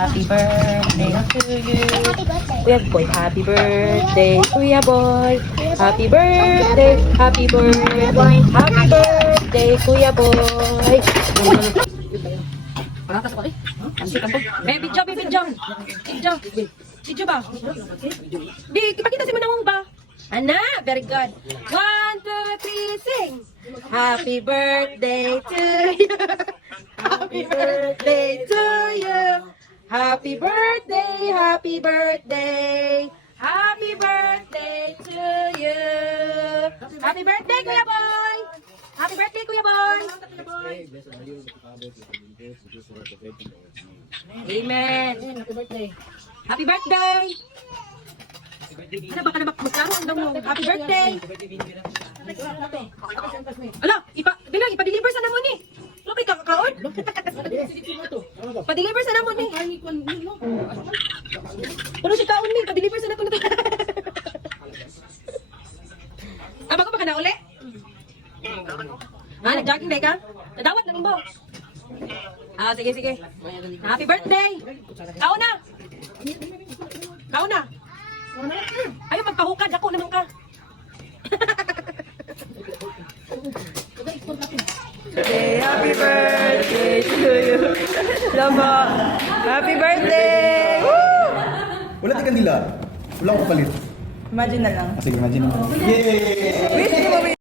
Happy birthday to you. Happy birthday. Kuya Boy, happy birthday, Kuya Boy. Happy birthday, happy birthday, happy birthday, Kuya Boy. Paratas pa video. Video ba? Di, kita si Manawang ba? Ana, very good. 1, 2, 3, sing. Happy birthday to you. Happy birthday to you. Happy birthday, happy birthday. Happy birthday to you. Happy birthday, Kuya Boy. Happy birthday, Kuya Boy. Amen. Happy birthday. Happy birthday. Ano ba ka na magkaroon ng happy birthday? Ala, ipa-deliver sa namon ni. Lupit ka kakaon? Pa-deliver sa namon ni. Pero si kaon ni, pa-deliver sa namon ni. Aba ko ba ka na uli? Nag-jogging day ka? Nadawat na mo. Sige. Happy birthday! Kaon na! Kaon na! Ayaw magpahukad, ako naman ka. Happy birthday to you. Lama. Happy birthday! Woo! Wala di kandila. Wala ko palit. Imagine na lang. Sige, imagine mo. Yay! Wish mo